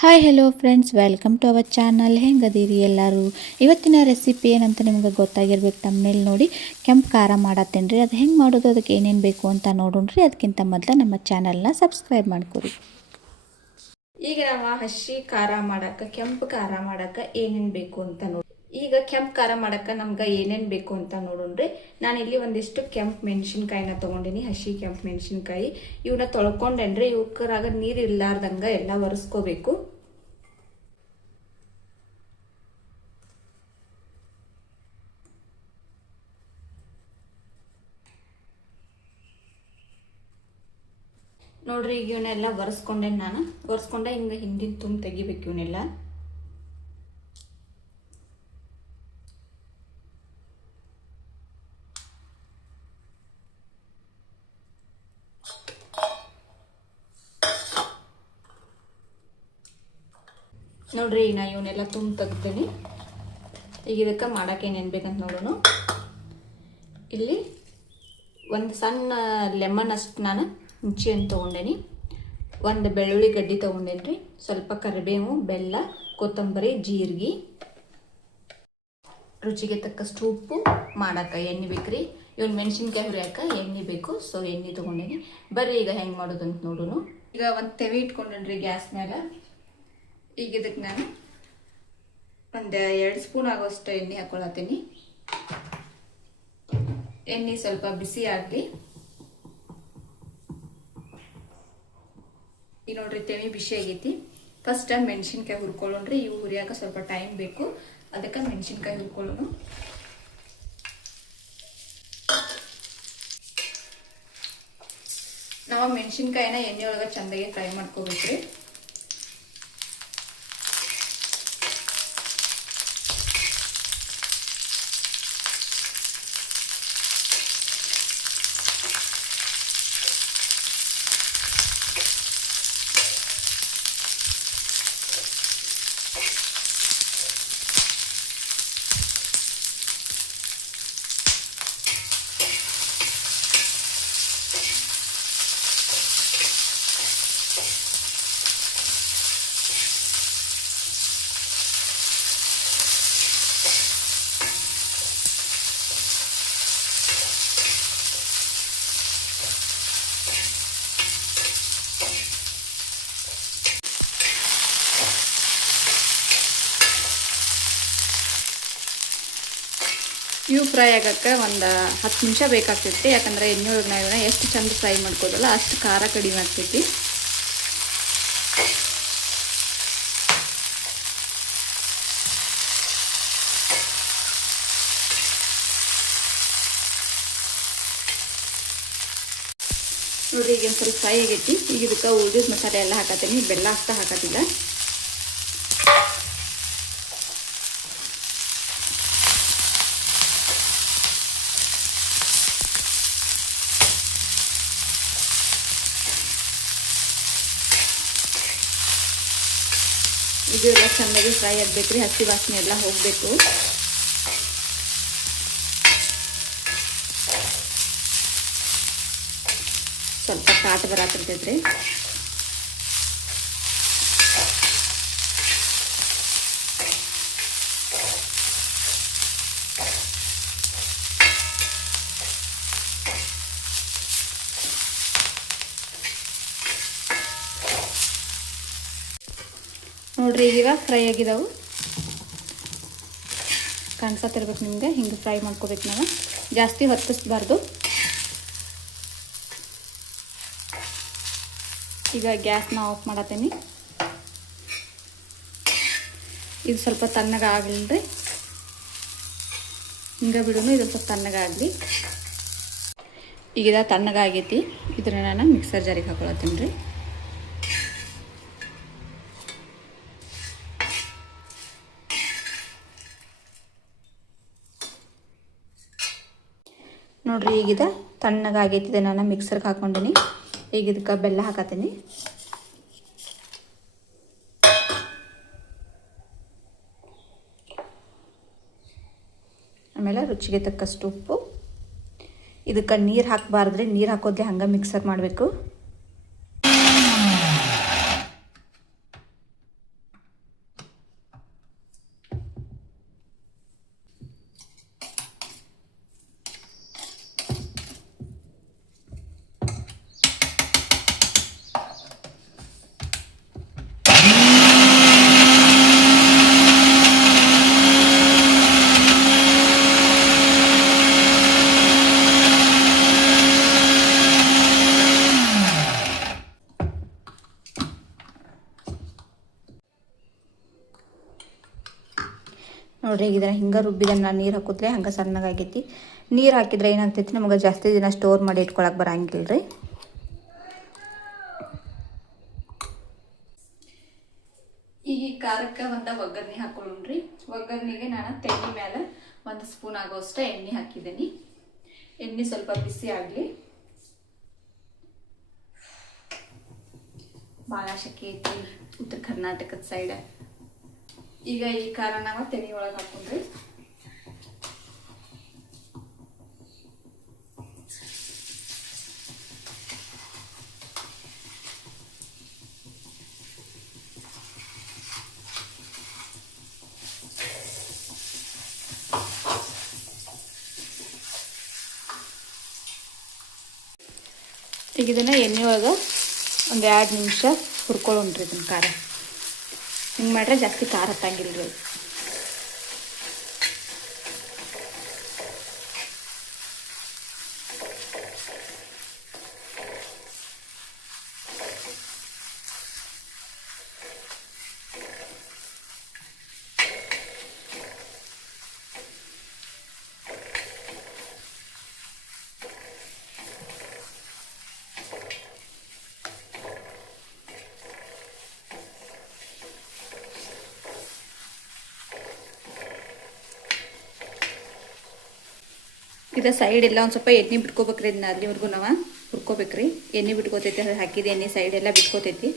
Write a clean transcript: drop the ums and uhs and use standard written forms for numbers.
Hi hello friends, welcome to our channel. ಹೆಂಗದೀರಿ ಎಲ್ಲರೂ? ಇವತ್ತಿನ ರೆಸಿಪಿ ಏನಂತ ನಿಮ್ಗೆ ಗೊತ್ತಾಗಿರ್ಬೇಕು. ತಮ್ಮನೇಲಿ ನೋಡಿ ಕೆಂಪು ಖಾರ ಮಾಡತ್ತೇನೆ ರೀ. ಅದು ಹೆಂಗೆ ಮಾಡೋದು, ಅದಕ್ಕೆ ಏನೇನು ಬೇಕು ಅಂತ ನೋಡೋಣ್ರಿ. ಅದಕ್ಕಿಂತ ಮೊದಲು ನಮ್ಮ ಚಾನಲ್ನ ಸಬ್ಸ್ಕ್ರೈಬ್ ಮಾಡ್ಕೊರಿ. ಈಗ ನಾವು ಹಸಿ ಖಾರ ಮಾಡಕ್ಕೆ, ಕೆಂಪು ಖಾರ ಮಾಡಕ್ಕೆ ಏನೇನು ಬೇಕು ಅಂತ ನೋಡಿ. ಈಗ ಕೆಂಪು ಖಾರ ಮಾಡಕ್ಕೆ ನಮ್ಗೆ ಏನೇನು ಬೇಕು ಅಂತ ನೋಡೋಣ್ರಿ. ನಾನು ಇಲ್ಲಿ ಒಂದಿಷ್ಟು ಕೆಂಪು ಮೆಣಸಿನ್ಕಾಯಿನ ತೊಗೊಂಡಿನಿ, ಹಸಿ ಕೆಂಪು ಮೆಣಸಿನ್ಕಾಯಿ. ಇವನ್ನ ತೊಳ್ಕೊಂಡೇನ್ರಿ. ಇವಕ್ಕರಾಗ ನೀರು ಇಲ್ಲಾರ್ದಂಗೆ ಎಲ್ಲ ಒರೆಸ್ಕೋಬೇಕು. ನೋಡ್ರಿ, ಈಗ ಇವನ್ನೆಲ್ಲ ಒರೆಸ್ಕೊಂಡೆ. ನಾನು ಒರೆಸ್ಕೊಂಡೆ. ಹಿಂಗೆ ಹಿಂದಿನ ತುಂಬ ತೆಗಿಬೇಕು ಇವನ್ನೆಲ್ಲ. ನೋಡ್ರಿ, ಈಗ ನಾ ಇವನ್ನೆಲ್ಲ ತುಂಬ ತೆಗ್ದೇನಿ. ಈಗ ಇದಕ್ಕೆ ಮಾಡಕ್ಕೆ ಏನೇನು ಬೇಕಂತ ನೋಡೋಣ. ಇಲ್ಲಿ ಒಂದು ಸಣ್ಣ ಲೆಮನ್ ಅಷ್ಟು ನಾನು ಹುಂಚೆಹಣ್ಣು ತೊಗೊಂಡೇನಿ. ಒಂದು ಬೆಳ್ಳುಳ್ಳಿ ಗಡ್ಡಿ ತೊಗೊಂಡೇನಿ. ಸ್ವಲ್ಪ ಕರಿಬೇವು, ಬೆಲ್ಲ, ಕೊತ್ತಂಬರಿ, ಜೀರಿಗೆ, ರುಚಿಗೆ ತಕ್ಕಷ್ಟು ಉಪ್ಪು, ಮಾಡಕ್ಕೆ ಎಣ್ಣೆ ಬೇಕ್ರಿ. ಇವನ್ ಮೆಣಸಿನ್ಕಾಯಿ ಹುರಿಯಾಕ ಎಣ್ಣೆ ಬೇಕು, ಸೊ ಎಣ್ಣೆ ತೊಗೊಂಡೇನಿ. ಬರ್ರಿ ಈಗ ಹೆಂಗೆ ಮಾಡೋದು ಅಂತ ನೋಡೋಣ. ಈಗ ಒಂದು ತೆವಿ ಇಟ್ಕೊಂಡೇನ್ರಿ ಗ್ಯಾಸ್ ಮೇಲೆ. ಈಗ ಇದಕ್ಕೆ ನಾನು ಒಂದು 2 ಸ್ಪೂನ್ ಆಗೋಷ್ಟು ಎಣ್ಣೆ ಹಾಕೊಳತ್ತೀನಿ. ಎಣ್ಣೆ ಸ್ವಲ್ಪ ಬಿಸಿ ಆಗಲಿ. ಈಗ ನೋಡ್ರಿ, ತೆವಿ ಬಿಸಿ ಆಗೈತಿ. ಫಸ್ಟ್ ಮೆಣಸಿನ್ಕಾಯಿ ಹುರ್ಕೊಳ್ಳೋಣ್ರಿ. ಇವು ಹುರಿಯಾಕ ಸ್ವಲ್ಪ ಟೈಮ್ ಬೇಕು, ಅದಕ್ಕೆ ಮೆಣಸಿನ್ಕಾಯಿ ಹುರ್ಕೊಳ್ಳೋಣ. ನಾವು ಮೆಣಸಿನ್ಕಾಯಿನ ಎಣ್ಣೆ ಒಳಗೆ ಚಂದಾಗಿ ಫ್ರೈ ಮಾಡ್ಕೋಬೇಕ್ರಿ. ಇವು ಫ್ರೈ ಆಗಕ್ಕೆ ಒಂದು 10 ನಿಮಿಷ ಬೇಕಾಗ್ತೈತಿ. ಯಾಕಂದ್ರೆ ಎಣ್ಣೆ ಒಳಗೆ ನಾವು ಇವನ್ನ ಎಷ್ಟು ಚಂದ ಫ್ರೈ ಮಾಡ್ಕೋದಲ್ಲ ಅಷ್ಟು ಖಾರ ಕಡಿಮೆ ಆಗ್ತೈತಿ. ನೋಡ್ರಿ, ಈಗ ಸ್ವಲ್ಪ ಫ್ರೈ ಆಗೈತಿ. ಈಗ ಇದಕ್ಕೆ ಉಳಿದಿದ್ದ ಮಸಾಲೆ ಎಲ್ಲ ಹಾಕತ್ತೀನಿ. ಬೆಲ್ಲ ಅಷ್ಟ ಹಾಕತ್ತಿಲ್ಲ. ಇದು ಎಲ್ಲ ಚೆನ್ನಾಗಿ ಫ್ರೈ ಆಗಬೇಕ್ರಿ. ಹಸಿ ವಾಸನೆ ಎಲ್ಲ ಹೋಗಬೇಕು. ಸ್ವಲ್ಪ ಕಾಟ ಬರಾತಿರ್ತೈತ್ರಿ. ನೋಡ್ರಿ, ಈಗ ಫ್ರೈ ಆಗಿದಾವು. ಕಾಣಿಸತ್ತಿರ್ಬೇಕು ನಿಮ್ಗೆ. ಹಿಂಗೆ ಫ್ರೈ ಮಾಡ್ಕೋಬೇಕು. ನಾವು ಜಾಸ್ತಿ ಹೊತ್ತಿಸ್ಬಾರ್ದು. ಈಗ ಗ್ಯಾಸ್ನ ಆಫ್ ಮಾಡತ್ತೀನಿ. ಇದು ಸ್ವಲ್ಪ ತಣ್ಣಗಾಗಲಿ. ಹಿಂಗೆ ಬಿಡೋನು. ಇದು ಸ್ವಲ್ಪ ತಣ್ಣಗಾಗಲಿ. ಈಗ ತಣ್ಣಗಾಗೈತಿ. ಇದನ್ನ ನಾನು ಮಿಕ್ಸರ್ ಜಾರಿಗೆ ಹಾಕೊಳತ್ತೀನಿ ರೀ. ನೋಡ್ರಿ, ಈಗಿದ ತಣ್ಣಗಾಗೈತಿದೆ. ನಾನು ಮಿಕ್ಸರ್ಗೆ ಹಾಕೊಂಡಿನಿ. ಈಗ ಇದಕ್ಕೆ ಬೆಲ್ಲ ಹಾಕತ್ತೀನಿ. ಆಮೇಲೆ ರುಚಿಗೆ ತಕ್ಕಷ್ಟು ಉಪ್ಪು. ಇದಕ್ಕೆ ನೀರು ಹಾಕಬಾರ್ದ್ರಿ. ನೀರು ಹಾಕೋದ್ಲೆ ಹಂಗೆ ಮಿಕ್ಸರ್ ಮಾಡಬೇಕು. ನೋಡ್ರಿ ಈಗ ಇದನ್ನು ಹಿಂಗೆ ರುಬ್ಬಿದನ್ನು ನೀರು ಹಾಕಿದ್ರೆ ಹಂಗೆ ಸಣ್ಣಗಾಗೈತಿ. ನೀರು ಹಾಕಿದ್ರೆ ಏನಾಗ್ತೈತಿ ನಮಗೆ ಜಾಸ್ತಿ ದಿನ ಸ್ಟೋರ್ ಮಾಡಿ ಇಟ್ಕೊಳಕ್ಕೆ ಬರಂಗಿಲ್ಲ ರೀ. ಈಗ ಈ ಖಾರಕ್ಕೆ ಒಂದು ಒಗ್ಗರಣೆ ಹಾಕೊಳ್ಳೋಣ್ರಿ. ಒಗ್ಗರಣೆಗೆ ನಾನು ತೆಂಗಿ ಮೇಲೆ 1 ಸ್ಪೂನ್ ಆಗೋಷ್ಟು ಎಣ್ಣೆ ಹಾಕಿದ್ದೀನಿ. ಎಣ್ಣೆ ಸ್ವಲ್ಪ ಬಿಸಿ ಆಗಲಿ. ಭಾಳ ಶೆಕೆ ಐತಿ ಉತ್ತರ ಕರ್ನಾಟಕದ ಸೈಡ್. ಈಗ ಈ ಖಾರ ನಾವು ತೆನಿ ಒಳಗೆ ಹಾಕೊಂಡ್ರಿ. ಈಗ ಇದನ್ನು ಎಣ್ಣೆ ಒಳಗೆ ಒಂದು 2 ನಿಮಿಷ ಹುರ್ಕೊಳ್ಳೋಣ್ರಿ. ಇದನ್ನ ಖಾರ ಹಿಂಗೆ ಮಾಡ್ರೆ ಜಾಸ್ತಿ ಖಾರ ಹತ್ತಂಗಿಲ್ಲ ರೀ. ಇದು ಸೈಡ್ ಎಲ್ಲ ಒಂದು ಸ್ವಲ್ಪ ಎಣ್ಣೆ ಬಿಟ್ಕೋಬೇಕ್ರಿ. ಇದನ್ನ ಅಲ್ಲಿವರೆಗೂ ನಾವು ಹುರ್ಕೋಬೇಕ್ರಿ. ಎಣ್ಣೆ ಬಿಟ್ಕೋತೈತಿ, ಅದು ಹಾಕಿದ ಎಣ್ಣೆ ಸೈಡ್ ಎಲ್ಲ ಬಿಟ್ಕೋತೈತಿ.